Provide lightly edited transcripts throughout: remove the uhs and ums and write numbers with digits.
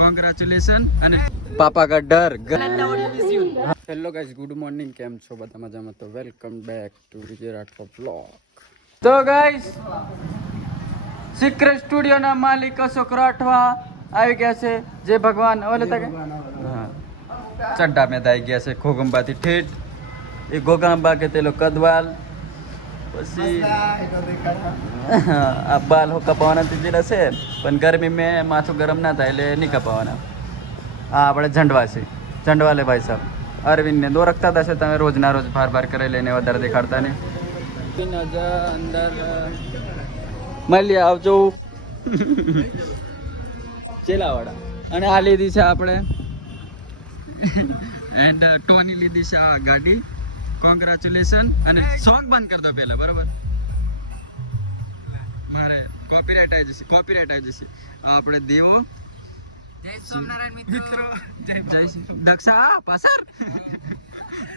Congratulation અને પાપા કા ડર. Hello guys, good morning. કેમ છો બધા? મજામાં? તો welcome back to Vijay Rathwa vlog. તો ગાઈસ, સિક્રેટ સ્ટુડિયો ના માલિક અશોક રાઠવા આવી ગયા છે. જય ભગવાન. ઓલે તક ચડ્ડા મેં આવી ગયા છે ઘોગંબાથી ઠેઠ. એ ઘોગંબા કે તેલો કદવાલ. પછી આ બાલ હો કપાવાના જીરા છે, પણ ગરમી મેં માથું ગરમ ના થાય એટલે નહીં કપાવાના. હા, આપણે ઝંડવા છે. ઝંડવાલે ભાઈ સાહેબ અરવિંદને દોરખતા હતા છે. તમે રોજના રોજ ભાર કરી લઈને વધારે દેખાડતા નહીં. અંદર મળી આવજો ચેલાવાડા. અને આ લીધી છે આપણે એન્ડ ટોની લીધી છે આ ગાડી. કોંગ્રેચ્યુલેશન. અને સોંગ બંધ કરી દો પહેલા, બરોબર? મારે કોપીરાઇટ આવી જશે. આપણે દેવો જય સોમનારાયણ મિત્રો. જય દક્ષા પસાર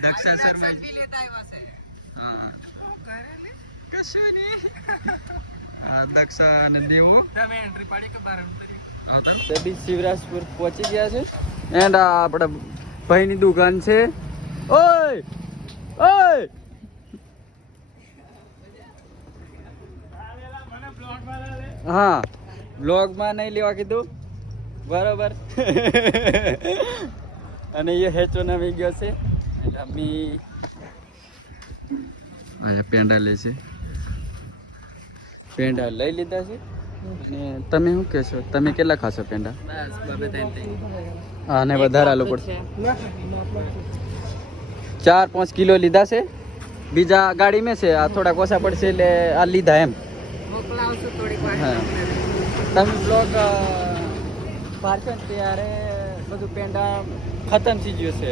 દક્ષા શર્મા હા કશું નહીં. દક્ષા અને દેવો તમે એન્ટ્રી પાડી કે બહાર એન્ટ્રી શિવરાજપુર પહોંચી ગયા છે. એન્ડ આપણે ભાઈની દુકાન છે. ઓય ઓય હા, બ્લોગમાં નહીં લેવા કીધું, બરોબર? અને એ હેચો નામી ગયો છે એટલે અમ્મી પેંડા લે છે. પેંડા લઈ લીધા છે. અને તમે શું કહેશો? તમે કેટલા ખાશો પેંડા? આને વધારે આલુ પડશે. 4-5 કિલો લીધા છે. બીજા ગાડી મેં છે. આ થોડાક ઓછા પડશે એટલે આ લીધા એમ. હા, તમે બ્લોગ પારશો ત્યારે બધું પેંડા ખતમ થઈ ગયું છે,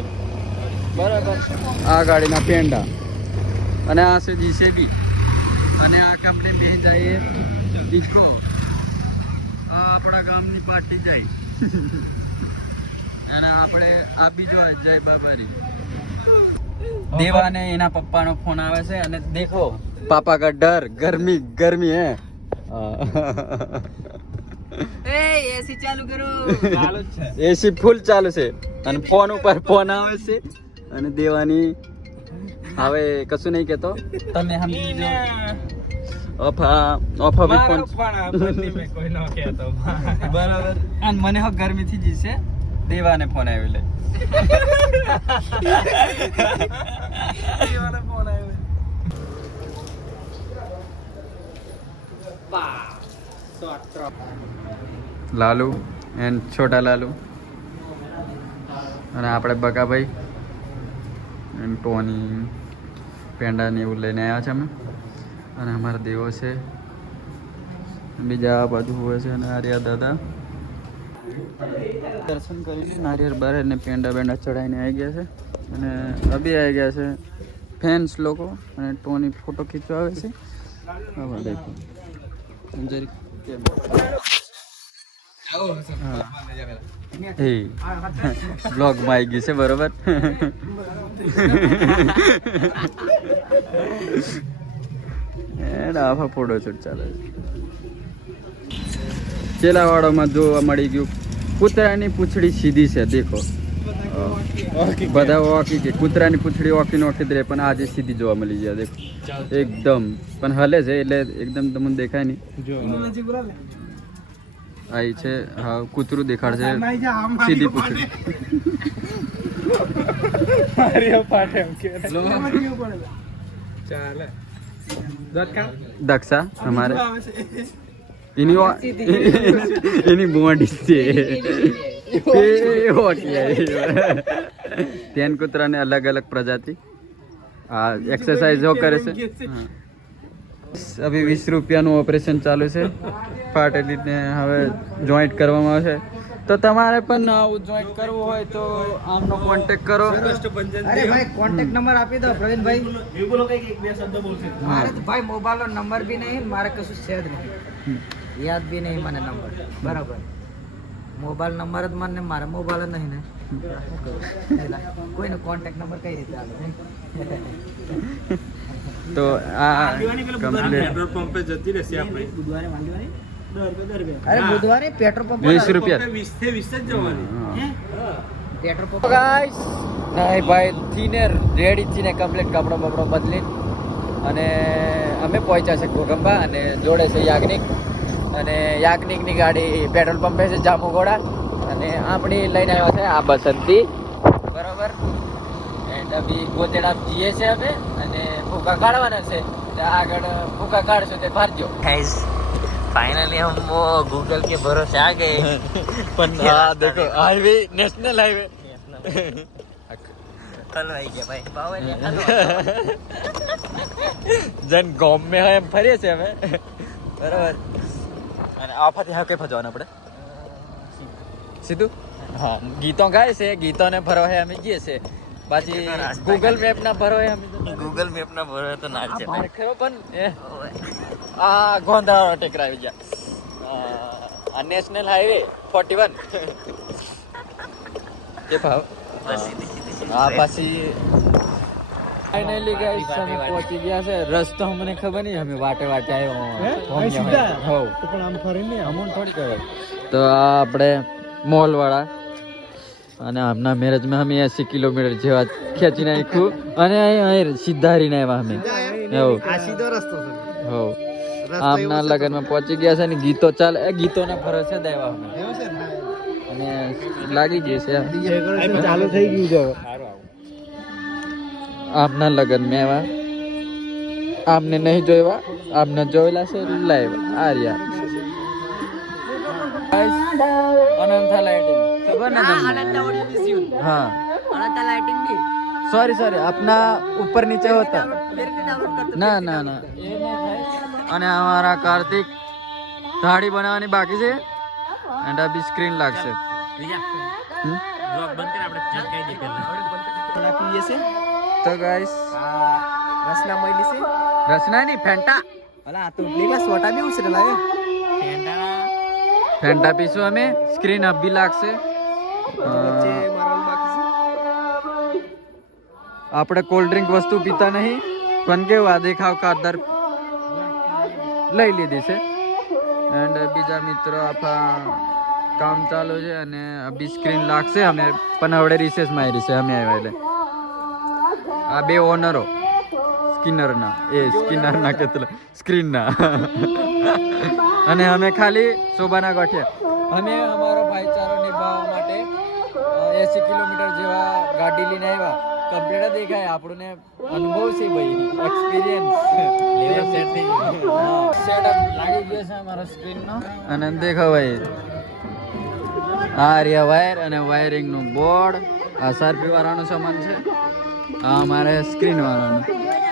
બરાબર? આ ગાડીના પેંડા અને આ છે જીસીબી. અને આ કંપની બેસી જાય ડિસ્કો. આ આપણા ગામની પાર્ટી જાય. અને આપણે આપી જો જય બાબારી. દેવાને એના પપ્પાનો ફોન આવે છે. અને દેખો પાપા કા ડર. ગરમી હે. એસી ચાલુ કરો. ચાલુ છે. એસી ફૂલ ચાલુ છે. અને ફોન ઉપર ફોન આવે છે. અને દેવાની હવે કશું નહીં કેતો, તમે સમજી જો. ઓફા બી ફોન કોઈ ન કહેતો, બરાબર? અને મને હો ગરમી થી જી છે. દેવાને ફોન આવ્યો લે. દેવાને ફોન આવ્યો. લાલુ એન્ડ છોટા લાલુ. અને આપણે બકાભાઈ એન્ડ ટોની પેંડા ને એવું લઈને આવ્યા છે અમે. અને અમારા દેવો છે. બીજા આ બાજુ હોય છે. અને આર્યા દાદા દર્શન કરીને નારિયેળ બારે ને પેંડા ચડાવીને આવી ગયા છે. અને અભી આવી ગયા છે ફેન્સ લોકો. અને ટોની ફોટો ખીંચવા આવે છે. હવે દેખો બ્લોગમાં આવી ગયું છે, બરોબર? આફા ફોટો શૂટ ચાલે છે. ચેલાવાડામાં જોવા મળી ગયું કૂતરાની પૂંછડી સીધી છે. દેખો બધા ઓકી કે કૂતરાની પૂંછડી ઓકી નોખી દે, પણ આજે સીધી જોવા મળી ગયા. દેખો એકદમ, પણ હલે છે એટલે એકદમ તમને દેખાય નહીં. આઈ છે. હા, કૂતરું દેખાડશે સીધી પૂંછડી. દક્ષા અમારે એની બોડી છે. તેન કૂતરાને અલગ અલગ પ્રજાતિ આ એક્સરસાઇઝ કરે છે. અભી 20 રૂપિયાનું ઓપરેશન ચાલુ છે. ફાટેલીને હવે જોઈન્ટ કરવામાં આવશે. તો તમારે પણ આવું જોઈન્ટ કરવું હોય તો આમનો કોન્ટેક્ટ કરો. અરે ભાઈ કોન્ટેક્ટ નંબર આપી દો પ્રવીણભાઈ. મારે તો ભાઈ મોબાઈલનો નંબર બી નહીં, મારે કશું છે જ નહીં, યાદ બી નહીં મને નંબર, બરાબર? મોબાઈલ નંબર જ મને, મારે મોબાઈલ જ નહીં ને. કોઈને કોન્ટેક્ટ નંબર કઈ રીતે આવે? તો આ કમ્પ્લીટ પેટ્રોલ પંપે જતી રહેશે આપણે બુધવારે માંડવાની અરે બુધવારે પેટ્રોલ પંપ 20 રૂપિયા પેટ્રોલ પંપ ગાઈસ નહીં ભાઈ થીને રેડી થઈને કમ્પ્લીટ કપડો બપડો બદલી અને અમે પહોંચ્યા છે ઘોગંબા અને જોડે છે યાજ્ઞિક અને યાજ્ઞિકની ગાડી પેટ્રોલ પંપે છે જામુગોડા અને આપણી લઈને આવ્યા છે આ બસંતી બરોબર એન્ડ અભી ગોતેડા જઈએ છે અમે અને ભૂકા કાઢવાના છે આગળ ભૂકા કાઢશો તે ભારજો गाइस फाइनली हम वो गूगल के भरोसे आ गए પણ આ દેખો હાઈવે નેશનલ હાઈવે चलो आई गया भाई बावन જન ગોમ में હોય એમ ફરીએ છે અમે બરાબર અને આફાથી હા કઈ ફજવાનું આપણે સીધું હા ગીતો ગાય છે ગીતોને ભરોહે અમે જઈએ છે બાકી ગૂગલ મેપ ના ભરોહે અમે गूगल मैप ना भरोसे तो ना चले બહાર ખરો પણ આ ગોંધાળો ટેકરાવી ગયા આ નેશનલ હાઈવે 41 એ ભાવ આ પછી ફાઇનલી ગાઈસ અમે પહોંચી ગયા છે રસ્તો અમને ખબર નહીં અમે વાટે વાટે આવ્યો હો પણ આમ ફરીને અમુન થોડી કહેવાય તો આ આપણે મોલ વાળા અને આમના મેરેજમાં અમે 80 કિલોમીટર જેવા ખેંચી નાખ્યું અને અહીં સીધા હરીને આવ્યા અમે આ સીધો રસ્તો છે હો આમના લગનમાં પહોંચી ગયા છે ને ગીતો ચાલે એ ગીતોના ભરોસે જ આવ્યા અમે અને લાગી ગઈ છે ચાલુ થઈ ગયું છે આપના લગન મેં આવ્યા આમને નહીં જોયા આપને જોયેલા છે લાવ્યા આ રહ્યા અનંતા લાઇટિંગ ખબર ને તમને હા અનંતા લાઇટિંગ ની સોરી આપના ઉપર નીચે હોતા ના ના ના અને અમારા કાર્તિક દાઢી બનાવવાની બાકી છે એન્ડ અભી સ્ક્રીન લાગશે તો ગાઈસ રસના મળી છે રસના ની ફેન્ટા અલા આ તો પ્લેગ્લાસ વોટા બી ઉસરે લાગે ફેન્ટા પીશું અમે સ્ક્રીન અપ બી લાગશે આપણે કોલ્ડ ડ્રિંક વસ્તુ પીતા નહીં પણ કેવું આ દેખાવ ખાતર લઈ લીધી છે એન્ડ બીજા મિત્રો આપણા કામ ચાલુ છે અને અભી સ્ક્રીન લાગશે અમે પણ હવે રિસેસમાં આવી છે અમે આવ્યા એટલે આ બે ઓનરો સ્કિનરના કેટલા સ્ક્રીનના અને અમે ખાલી શોભાના ગોઠિયા અમે અમારો ભાઈચારો નિભાવવા માટે 80 કિલોમીટર જેવા ગાડી લઈને આવ્યા કમ્પ્લીટ દેખાય આપણને અનુભવ છે ભાઈ એક્સપિરિયન્સ લેવલ સેટ થઈ ગયું સેટઅપ લાગી ગયો છે અમારો સ્ક્રીનનો અને દેખો ભાઈ આ રહ્યા વાયર અને વાયરિંગનું બોર્ડ આ સારપી વાળાનો સામાન છે આ અમારે સ્ક્રીન વાળાનું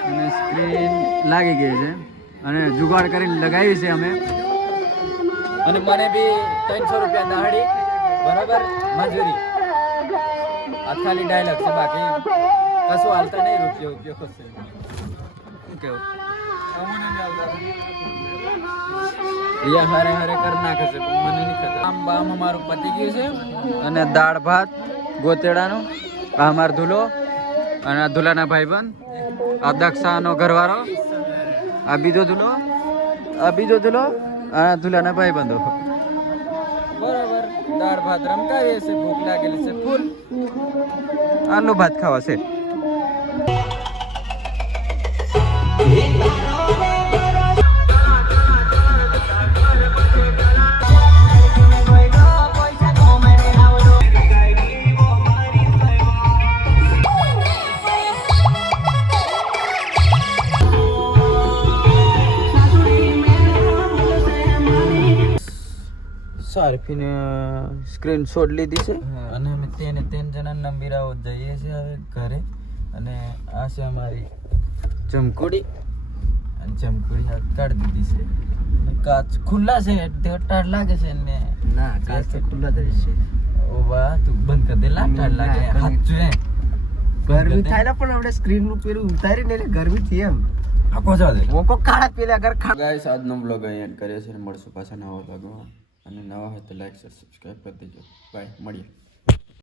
અને સ્ક્રીન લાગી ગઈ છે અને જુગાડ કરીને લગાવી છે અમે અને મને બી 300 રૂપિયા દાહડી બરાબર મજૂરી આ ખાલી ડાયલોગ છે બાકી કશું હાલતા નહીં રૂપિયો ઉપયોગ થશે શું કેવું યા હારે હારે કરી નાખે છે પણ મને નહીં ખબર આમ બામ અમારું પતી ગયું છે અને દાળ ભાત ગોતેડાનું આ અમાર ધૂલો અને આ ધૂલાના ભાઈબંધ આ દક્ષાનો ઘરવાળો આ બીજો ધૂલો આ ધૂલાના ભાઈબંધો બરાબર દાળ ભાત રમકાવીએ છે ભૂખ લાગેલી છે ફૂલ આલુ ભાત ખાવા છે સારફીને સ્ક્રીનશોટ લીધી છે અને અમે તેને 3 જણા નંબીરાઓ જઈએ છીએ હવે ઘરે અને આ છે અમારી ચમકુડી અને ચમકુડી આ કાઢી દીધી છે અને કાચ ખુલ્લા છે ટાઢ લાગે છે ને ના કાચ તો ખુલ્લા જ છે ઓ વાહ તું બંધ કરી દે ટાઢ લાગે હાચું હે ગરમી થાય ને પણ આપણે સ્ક્રીન નું પેલું ઉતારીને એટલે ગરમી થી એમ આખો જાવ દે મોકો કાળા પેલા અગર ગાઈસ આજનો બ્લોગ અહીં એન્ડ કરીએ છીએ મળશું પાછા નવા ભાગમાં અને નવા હોય તો લાઈક સબસ્ક્રાઇબ કરી દેજો બાય મળીએ